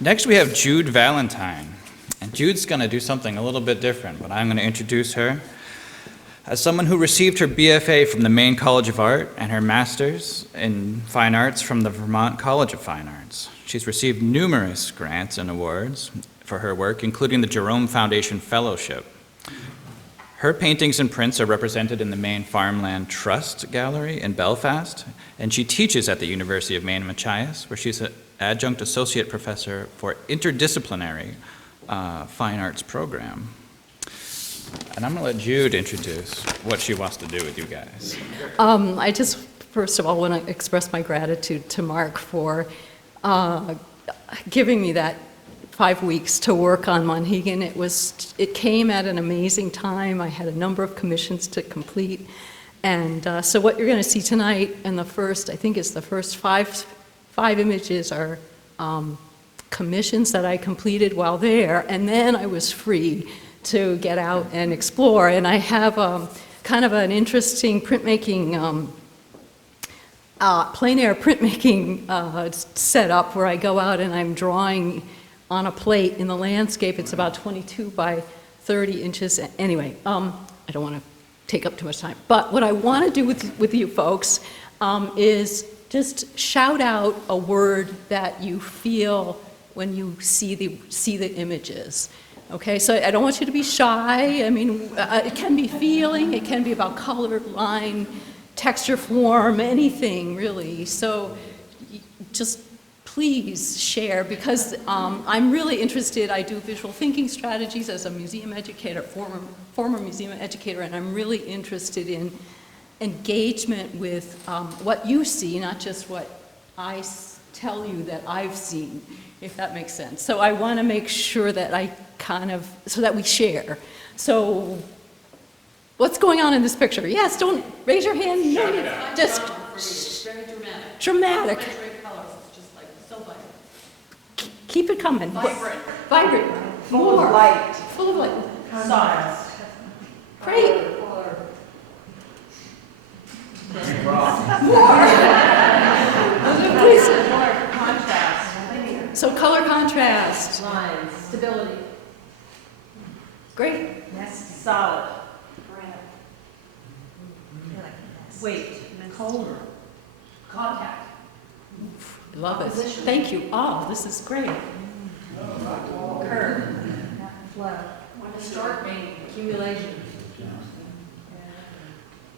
Next we have Jude Valentine. And Jude's going to do something a little bit different, but I'm going to introduce her as someone who received her BFA from the Maine College of Art and her master's in fine arts from the Vermont College of Fine Arts. She's received numerous grants and awards for her work, including the Jerome Foundation Fellowship. Her paintings and prints are represented in the Maine Farmland Trust Gallery in Belfast, and she teaches at the University of Maine Machias, where she's an adjunct associate professor for interdisciplinary fine arts program. And I'm going to let Jude introduce what she wants to do with you guys. I just, first of all, want to express my gratitude to Mark for giving me that 5 weeks to work on Monhegan. It came at an amazing time. I had a number of commissions to complete. And so what you're going to see tonight, and the first five images are commissions that I completed while there, and then I was free to get out and explore. And I have kind of an interesting printmaking, plein air printmaking setup where I go out and I'm drawing on a plate in the landscape. It's about 22 by 30 inches. Anyway, I don't want to take up too much time. But what I want to do with you folks is just shout out a word that you feel when you see the images. Okay, so I don't want you to be shy. I mean, it can be feeling, it can be about color, line, texture, form, anything really. So just please share, because I'm really interested. I do visual thinking strategies as a museum educator, former museum educator, and I'm really interested in engagement with what you see, not just what I tell you that I've seen, if that makes sense. So I want to make sure that so that we share. So what's going on in this picture? Yes, don't raise your hand. No, just very dramatic. Dramatic. Great colors. It's just like so vibrant. Keep it coming. Vibrant. Vibrant. Full of light. Full of light. Contrast. Great. More Please. contrast. So color contrast. Lines, stability. Great. Yes. Solid. Weight. Color. Contact. Love it. Opposition. Thank you. Oh, this is great. Curve. Flow. When to start painting. Accumulation.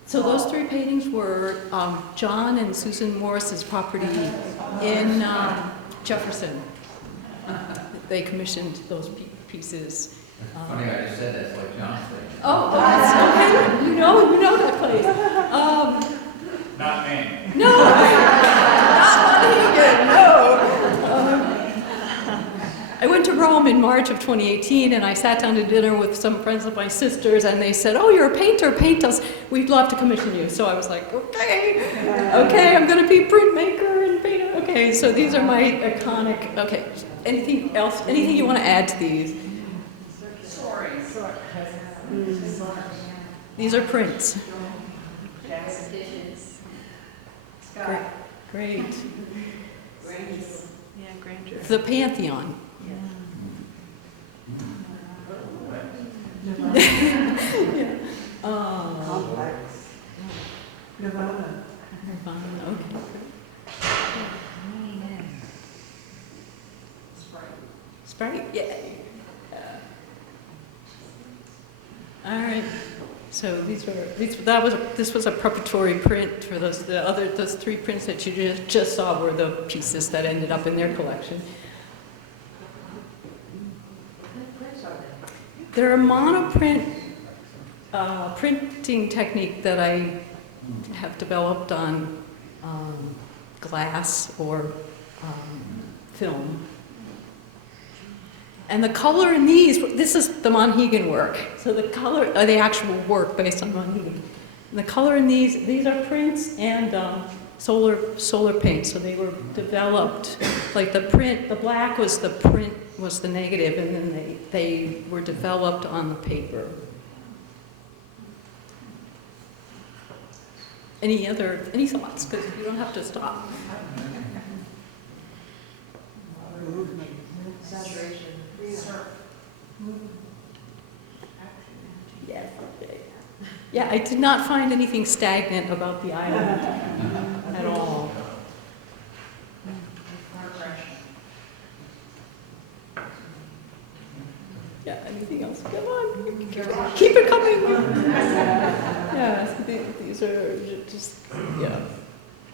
So those three paintings were John and Susan Morris's property in Jefferson. They commissioned those pieces. Funny, I just said that's like John's thing. Oh, that's okay. You know that place. Not me. No, not Monhegan, no. I went to Rome in March of 2018, and I sat down to dinner with some friends of my sisters, and they said, "Oh, you're a painter, paint us. We'd love to commission you." So I was like, okay, I'm going to be printmaker and painter. Okay, so these are my iconic, okay. Anything else, anything you want to add to these? Stories. These are prints. Repetitions. Great. Great. Grandeur. Yeah, grandeur. The Pantheon. Yeah. Complex. Nirvana. Okay. Sprite, yeah. All right. So this was a preparatory print for those three prints that you just saw were the pieces that ended up in their collection. They're a monoprint printing technique that I have developed on glass or film. And the color in this is the Monhegan work. So the color, the actual work based on Monhegan. And the color in these are prints and solar paint. So they were developed, like the print, the black was the print, was the negative, and then they were developed on the paper. Any thoughts? Because you don't have to stop. Yeah, I did not find anything stagnant about the island at all. Yeah, anything else? Come on, keep it coming. Yeah, so these are just, yeah.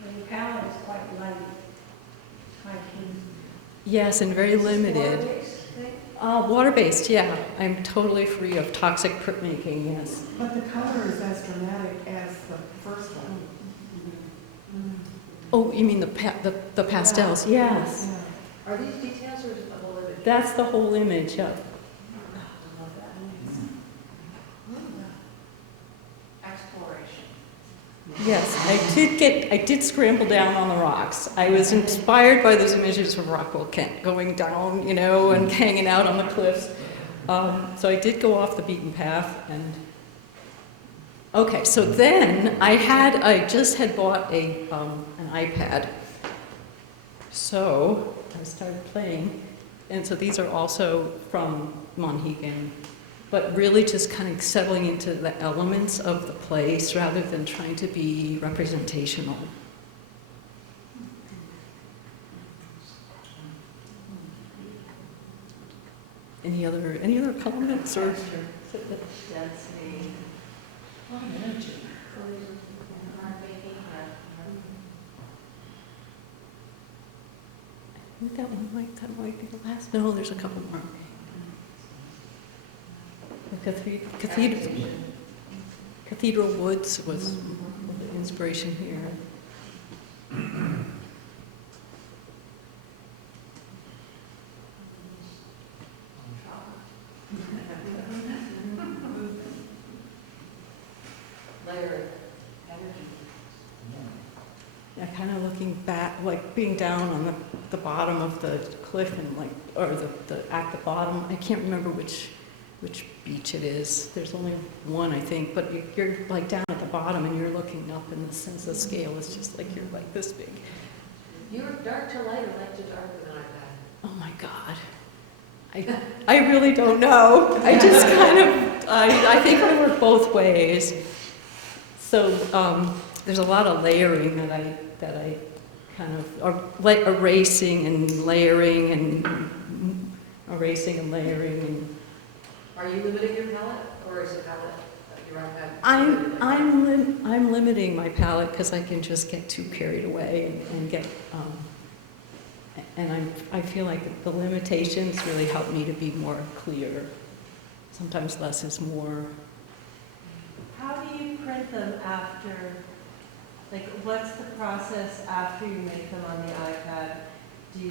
And the palette is quite light, quite clean. Yes, and very limited. Water-based thing? Water-based, yeah. I'm totally free of toxic printmaking, yes. But the color is as dramatic as the first one. Oh, you mean the pastels? Yes. Yeah. Are these details or is it the whole image? That's the whole image, yeah. Exploration. Yes, I did scramble down on the rocks. I was inspired by those images of Rockwell Kent going down, you know, and hanging out on the cliffs. So I did go off the beaten path and, okay, so then I just had bought an iPad. So I started playing, and so these are also from Monhegan, but really just kind of settling into the elements of the place rather than trying to be representational. Any other comments or? Density. I think that might be the last. No, there's a couple more. The Cathedral Woods was the inspiration here. Layering, energy. Yeah, kind of looking back, like being down on the bottom of the cliff and like, or at the bottom. I can't remember which beach it is. There's only one, I think, but you're like down at the bottom and you're looking up, and the sense of scale is just like you're like this big. You're dark to light or light to dark with an iPad? Oh my God. I really don't know. I just kind of, I think I work both ways. So there's a lot of layering that I kind of, or like erasing and layering and erasing and layering. And Are you limiting your palette or is the palette your iPad? I'm limiting my palette because I can just get too carried away and get, and I feel like the limitations really help me to be more clear. Sometimes less is more. How do you print them after, like, what's the process after you make them on the iPad? Do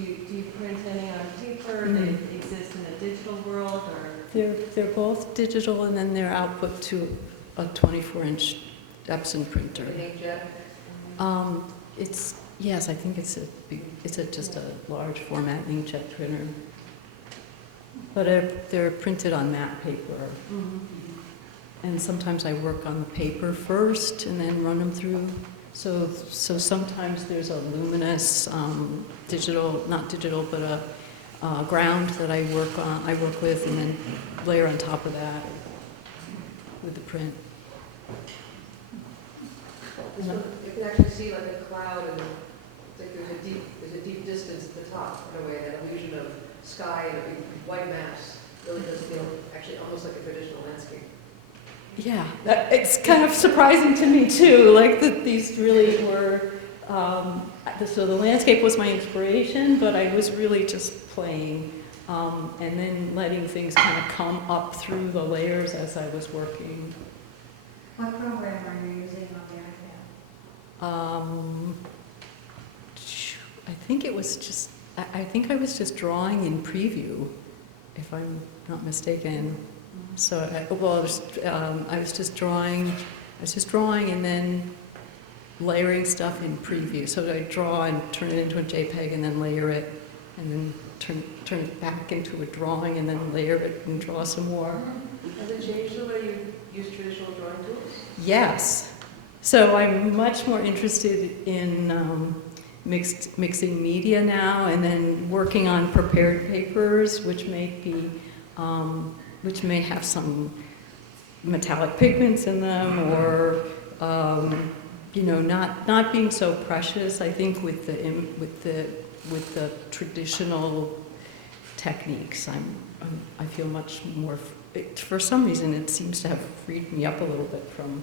you print any on paper? They exist in a digital world, or? They're both digital, and then they're output to a 24-inch Epson printer. Inkjet? Yes, I think it's just a large format inkjet printer. But they're printed on matte paper. And sometimes I work on the paper first and then run them through. So sometimes there's a luminous digital, not digital, but a ground that I work with, and then layer on top of that with the print. You can actually see like a cloud and it's like there's a deep distance at the top in a way, that illusion of sky and a big white mass really does feel actually almost like a traditional landscape. Yeah, it's kind of surprising to me too, like that these really were, so the landscape was my inspiration, but I was really just playing and then letting things kind of come up through the layers as I was working. What program are you using on the iPad? I think it was just, I think I was just drawing in preview, if I'm not mistaken. So, I was just drawing and then layering stuff in preview. So I draw and turn it into a JPEG and then layer it, and then turn it back into a drawing and then layer it and draw some more. Has it changed the way you use traditional drawing tools? Yes. So I'm much more interested in mixing media now, and then working on prepared papers, which may have some metallic pigments in them, or you know, not being so precious. I think with the traditional techniques, I feel much more. For some reason, it seems to have freed me up a little bit from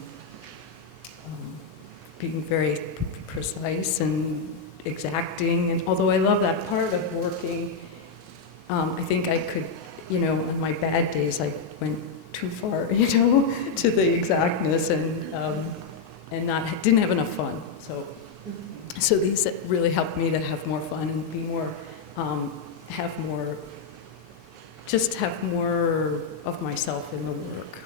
being very precise and exacting. And although I love that part of working, I think I could, you know, on my bad days, I went too far, you know, to the exactness, and didn't have enough fun. So these really helped me to have more fun and be more, have more of myself in the work.